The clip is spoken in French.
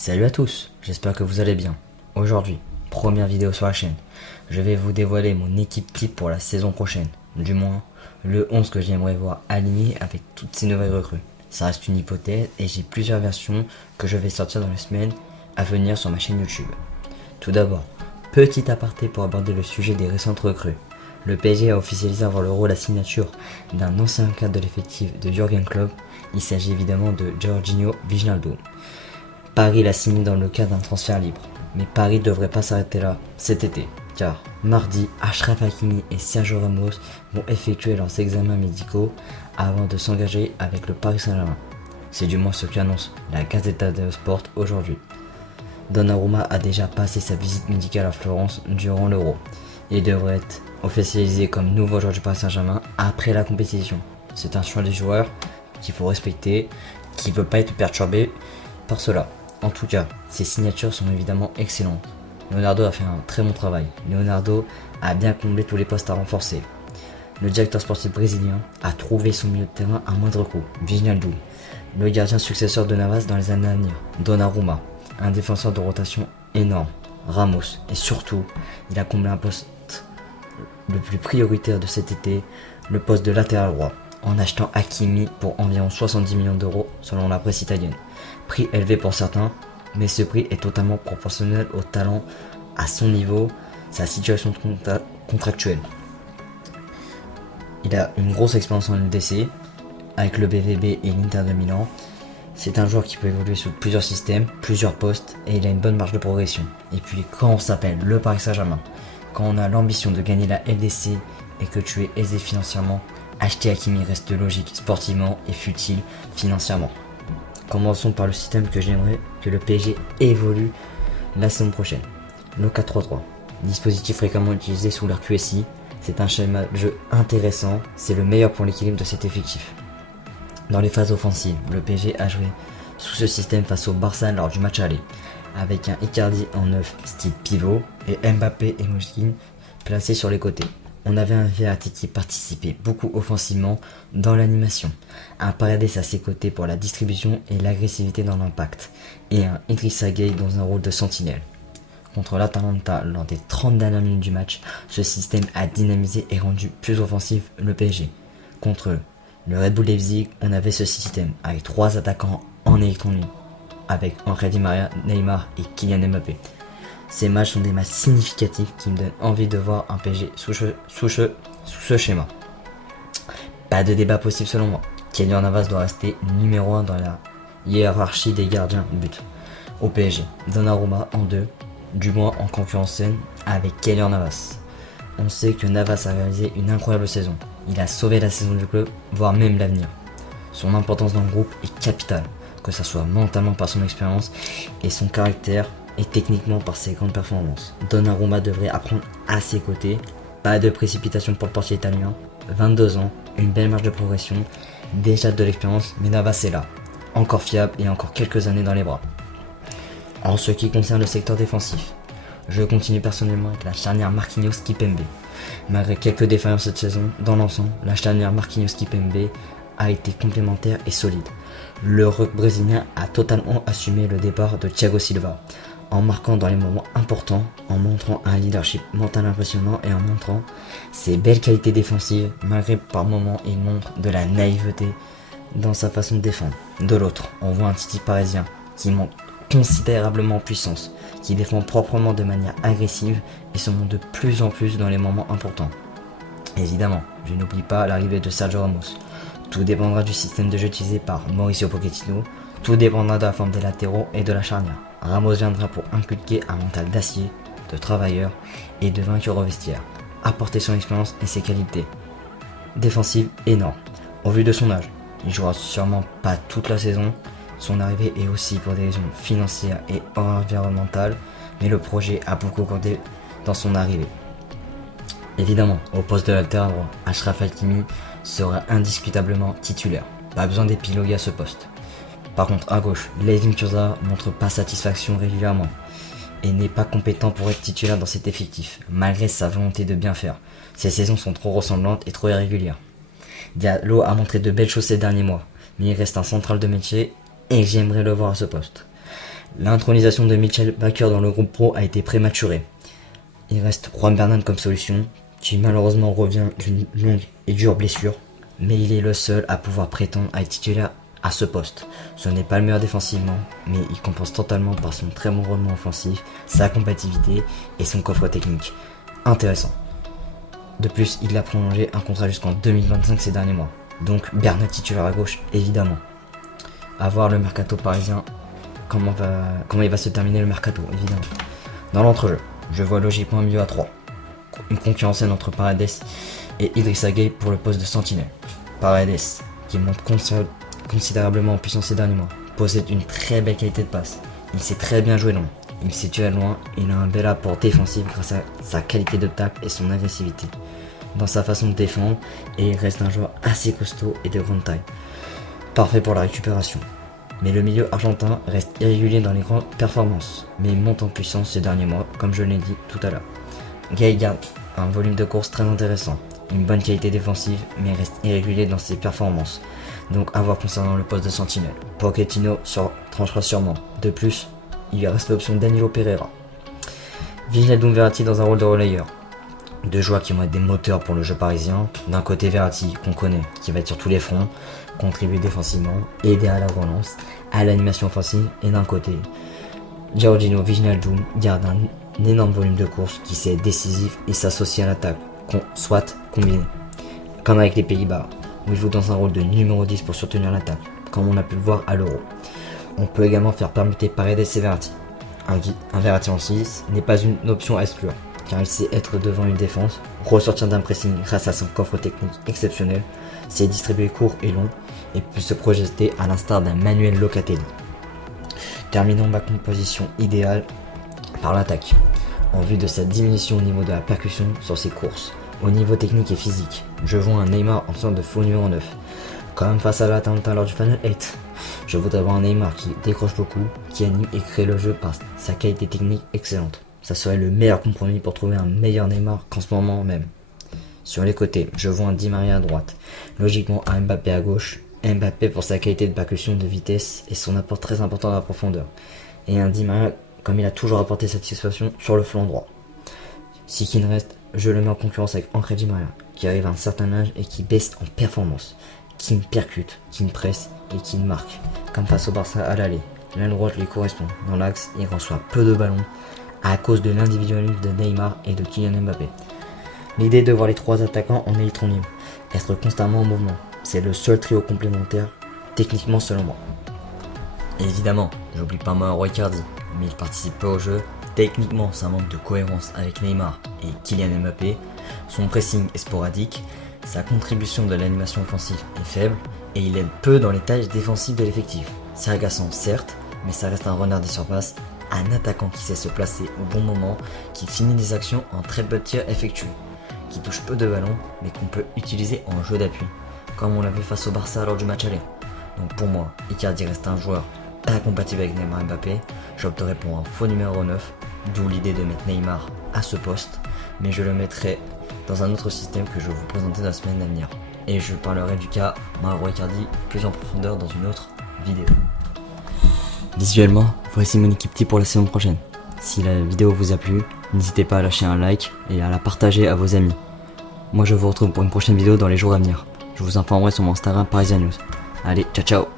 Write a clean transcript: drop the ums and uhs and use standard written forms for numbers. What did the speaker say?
Salut à tous, j'espère que vous allez bien. Aujourd'hui, première vidéo sur la chaîne, je vais vous dévoiler mon équipe type pour la saison prochaine. Du moins, le 11 que j'aimerais voir aligné avec toutes ces nouvelles recrues. Ça reste une hypothèse et j'ai plusieurs versions que je vais sortir dans les semaines à venir sur ma chaîne YouTube. Tout d'abord, petit aparté pour aborder le sujet des récentes recrues. Le PSG a officialisé avant l'Euro la signature d'un ancien cadre de l'effectif de Jürgen Klopp. Il s'agit évidemment de Jorginho Wijnaldum. Paris l'a signé dans le cadre d'un transfert libre. Mais Paris ne devrait pas s'arrêter là cet été, car mardi, Achraf Hakimi et Sergio Ramos vont effectuer leurs examens médicaux avant de s'engager avec le Paris Saint-Germain. C'est du moins ce qu'annonce la Gazzetta dello Sport aujourd'hui. Donnarumma a déjà passé sa visite médicale à Florence durant l'Euro. Il devrait être officialisé comme nouveau joueur du Paris Saint-Germain après la compétition. C'est un choix du joueur qu'il faut respecter, qui ne veut pas être perturbé par cela. En tout cas, ces signatures sont évidemment excellentes. Leonardo a fait un très bon travail. Leonardo a bien comblé tous les postes à renforcer. Le directeur sportif brésilien a trouvé son milieu de terrain à moindre coût, Wijnaldum. Le gardien successeur de Navas dans les années à venir, Donnarumma. Un défenseur de rotation énorme, Ramos. Et surtout, il a comblé un poste le plus prioritaire de cet été, le poste de latéral droit, en achetant Hakimi pour environ 70 millions d'euros selon la presse italienne. Prix élevé pour certains, mais ce prix est totalement proportionnel au talent, à son niveau, sa situation contractuelle. Il a une grosse expérience en LDC, avec le BVB et l'Inter de Milan. C'est un joueur qui peut évoluer sous plusieurs systèmes, plusieurs postes, et il a une bonne marge de progression. Et puis quand on s'appelle le Paris Saint-Germain, quand on a l'ambition de gagner la LDC et que tu es aisé financièrement, acheter Hakimi reste logique sportivement et futile financièrement. Commençons par le système que j'aimerais que le PSG évolue la saison prochaine. Le 4-3-3, dispositif fréquemment utilisé sous leur QSI, c'est un schéma de jeu intéressant, c'est le meilleur pour l'équilibre de cet effectif. Dans les phases offensives, le PSG a joué sous ce système face au Barça lors du match aller, avec un Icardi en 9 style pivot et Mbappé et Mouskine placés sur les côtés. On avait un Verratti qui participait beaucoup offensivement dans l'animation, un Paredes à ses côtés pour la distribution et l'agressivité dans l'impact, et un Idrissa Gueye dans un rôle de sentinelle. Contre l'Atalanta lors des 30 dernières minutes du match, ce système a dynamisé et rendu plus offensif le PSG. Contre le Red Bull Leipzig, on avait ce système avec 3 attaquants en électron libre, avec Angel Di Maria, Neymar et Kylian Mbappé. Ces matchs sont des matchs significatifs qui me donnent envie de voir un PSG sous ce schéma. Pas de débat possible selon moi. Keylor Navas doit rester numéro 1 dans la hiérarchie des gardiens de but au PSG. Donnarumma en 2, du moins en concurrence saine avec Keylor Navas. On sait que Navas a réalisé une incroyable saison. Il a sauvé la saison du club, voire même l'avenir. Son importance dans le groupe est capitale, que ce soit mentalement par son expérience et son caractère, et techniquement par ses grandes performances. Donnarumma devrait apprendre à ses côtés. Pas de précipitation pour le portier italien. 22 ans, une belle marge de progression, déjà de l'expérience, mais Navas est là. Encore fiable et encore quelques années dans les bras. En ce qui concerne le secteur défensif, je continue personnellement avec la charnière Marquinhos-Kipembe. Malgré quelques défaillances cette saison, dans l'ensemble, la charnière Marquinhos-Kipembe a été complémentaire et solide. Le rock brésilien a totalement assumé le départ de Thiago Silva, en marquant dans les moments importants, en montrant un leadership mental impressionnant et en montrant ses belles qualités défensives, malgré par moments il montre de la naïveté dans sa façon de défendre. De l'autre, on voit un Titi parisien qui monte considérablement en puissance, qui défend proprement de manière agressive et se montre de plus en plus dans les moments importants. Évidemment, je n'oublie pas l'arrivée de Sergio Ramos. Tout dépendra du système de jeu utilisé par Mauricio Pochettino, tout dépendra de la forme des latéraux et de la charnière. Ramos viendra pour inculquer un mental d'acier, de travailleur et de vainqueur au vestiaire, apporter son expérience et ses qualités défensives énormes. Au vu de son âge, il jouera sûrement pas toute la saison, son arrivée est aussi pour des raisons financières et environnementales, mais le projet a beaucoup compté dans son arrivée. Évidemment, au poste de latéral droit, Achraf Hakimi sera indiscutablement titulaire, pas besoin d'épiloguer à ce poste. Par contre, à gauche, Layvin Kurzawa montre pas satisfaction régulièrement et n'est pas compétent pour être titulaire dans cet effectif, malgré sa volonté de bien faire. Ses saisons sont trop ressemblantes et trop irrégulières. Diallo a montré de belles choses ces derniers mois, mais il reste un central de métier et j'aimerais le voir à ce poste. L'intronisation de Mitchell Baker dans le groupe pro a été prématurée. Il reste Juan Bernal comme solution, qui malheureusement revient d'une longue et dure blessure, mais il est le seul à pouvoir prétendre à être titulaire à ce poste. Ce n'est pas le meilleur défensivement, mais il compense totalement par son très bon rendement offensif, sa combativité et son coffre technique. Intéressant. De plus, il a prolongé un contrat jusqu'en 2025 ces derniers mois. Donc Bernat titulaire à gauche, évidemment. À voir le mercato parisien, comment il va se terminer le mercato, évidemment. Dans l'entrejeu, je vois logiquement un milieu à 3. Une concurrence saine entre Paredes et Idrissa Gueye pour le poste de sentinelle. Paredes, qui monte considérablement en puissance ces derniers mois, possède une très belle qualité de passe. Il sait très bien jouer long, il sait tirer loin et il a un bel apport défensif grâce à sa qualité de tacle et son agressivité dans sa façon de défendre, et il reste un joueur assez costaud et de grande taille, parfait pour la récupération. Mais le milieu argentin reste irrégulier dans les grandes performances, mais il monte en puissance ces derniers mois, comme je l'ai dit tout à l'heure. Gueye garde un volume de course très intéressant, une bonne qualité défensive, mais reste irrégulier dans ses performances. Donc à voir concernant le poste de sentinelle. Pochettino tranchera sûrement. De plus, il lui reste l'option Danilo Pereira. Wijnaldum, Verratti dans un rôle de relayeur. Deux joueurs qui vont être des moteurs pour le jeu parisien. D'un côté Verratti, qu'on connaît, qui va être sur tous les fronts, contribuer défensivement, aider à la relance, à l'animation offensive, et d'un côté, Giorgino Wijnaldum garde un énorme volume de course qui sait être décisif et s'associe à l'attaque, soit combiné. Comme avec les Pays-Bas, où il joue dans un rôle de numéro 10 pour soutenir l'attaque, comme on a pu le voir à l'Euro. On peut également faire permuter Paredes et Verratti. Un Verratti en 6 n'est pas une option à exclure, car il sait être devant une défense, ressortir d'un pressing grâce à son coffre technique exceptionnel, sait distribuer court et long, et peut se projeter à l'instar d'un Manuel Locatelli. Terminons ma composition idéale par l'attaque, en vue de sa diminution au niveau de la percussion sur ses courses. Au niveau technique et physique, je vois un Neymar en sorte de faux numéro 9. Comme face à l'Atalanta lors du Final 8, je voudrais voir un Neymar qui décroche beaucoup, qui anime et crée le jeu par sa qualité technique excellente. Ça serait le meilleur compromis pour trouver un meilleur Neymar qu'en ce moment même. Sur les côtés, je vois un Di Maria à droite, logiquement un Mbappé à gauche, Mbappé pour sa qualité de percussion de vitesse et son apport très important dans la profondeur, et un Di Maria comme il a toujours apporté satisfaction sur le flanc droit. Si qu'il reste, je le mets en concurrence avec Angel Di Maria, qui arrive à un certain âge et qui baisse en performance, qui me percute, qui me presse et qui me marque, comme face au Barça à l'aller. L'aile droite lui correspond. Dans l'axe, il reçoit peu de ballons à cause de l'individualisme de Neymar et de Kylian Mbappé. L'idée de voir les trois attaquants en électron libre, être constamment en mouvement, c'est le seul trio complémentaire, techniquement selon moi. Et évidemment, j'oublie pas Mauro Icardi, mais il participe pas au jeu. Techniquement, ça manque de cohérence avec Neymar et Kylian Mbappé. Son pressing est sporadique, sa contribution de l'animation offensive est faible et il aide peu dans les tâches défensives de l'effectif. C'est agaçant certes, mais ça reste un renard des surfaces, un attaquant qui sait se placer au bon moment, qui finit des actions en très peu de tirs effectués, qui touche peu de ballons mais qu'on peut utiliser en jeu d'appui, comme on l'a vu face au Barça lors du match aller. Donc pour moi, Icardi reste un joueur pas compatible avec Neymar et Mbappé, j'opterai pour un faux numéro 9, d'où l'idée de mettre Neymar à ce poste, mais je le mettrai dans un autre système que je vais vous présenter dans la semaine à venir. Et je parlerai du cas Mauro Icardi plus en profondeur dans une autre vidéo. Visuellement, voici mon équipe type pour la saison prochaine. Si la vidéo vous a plu, n'hésitez pas à lâcher un like et à la partager à vos amis. Moi je vous retrouve pour une prochaine vidéo dans les jours à venir. Je vous informerai sur mon Instagram Parisien News. Allez, ciao ciao.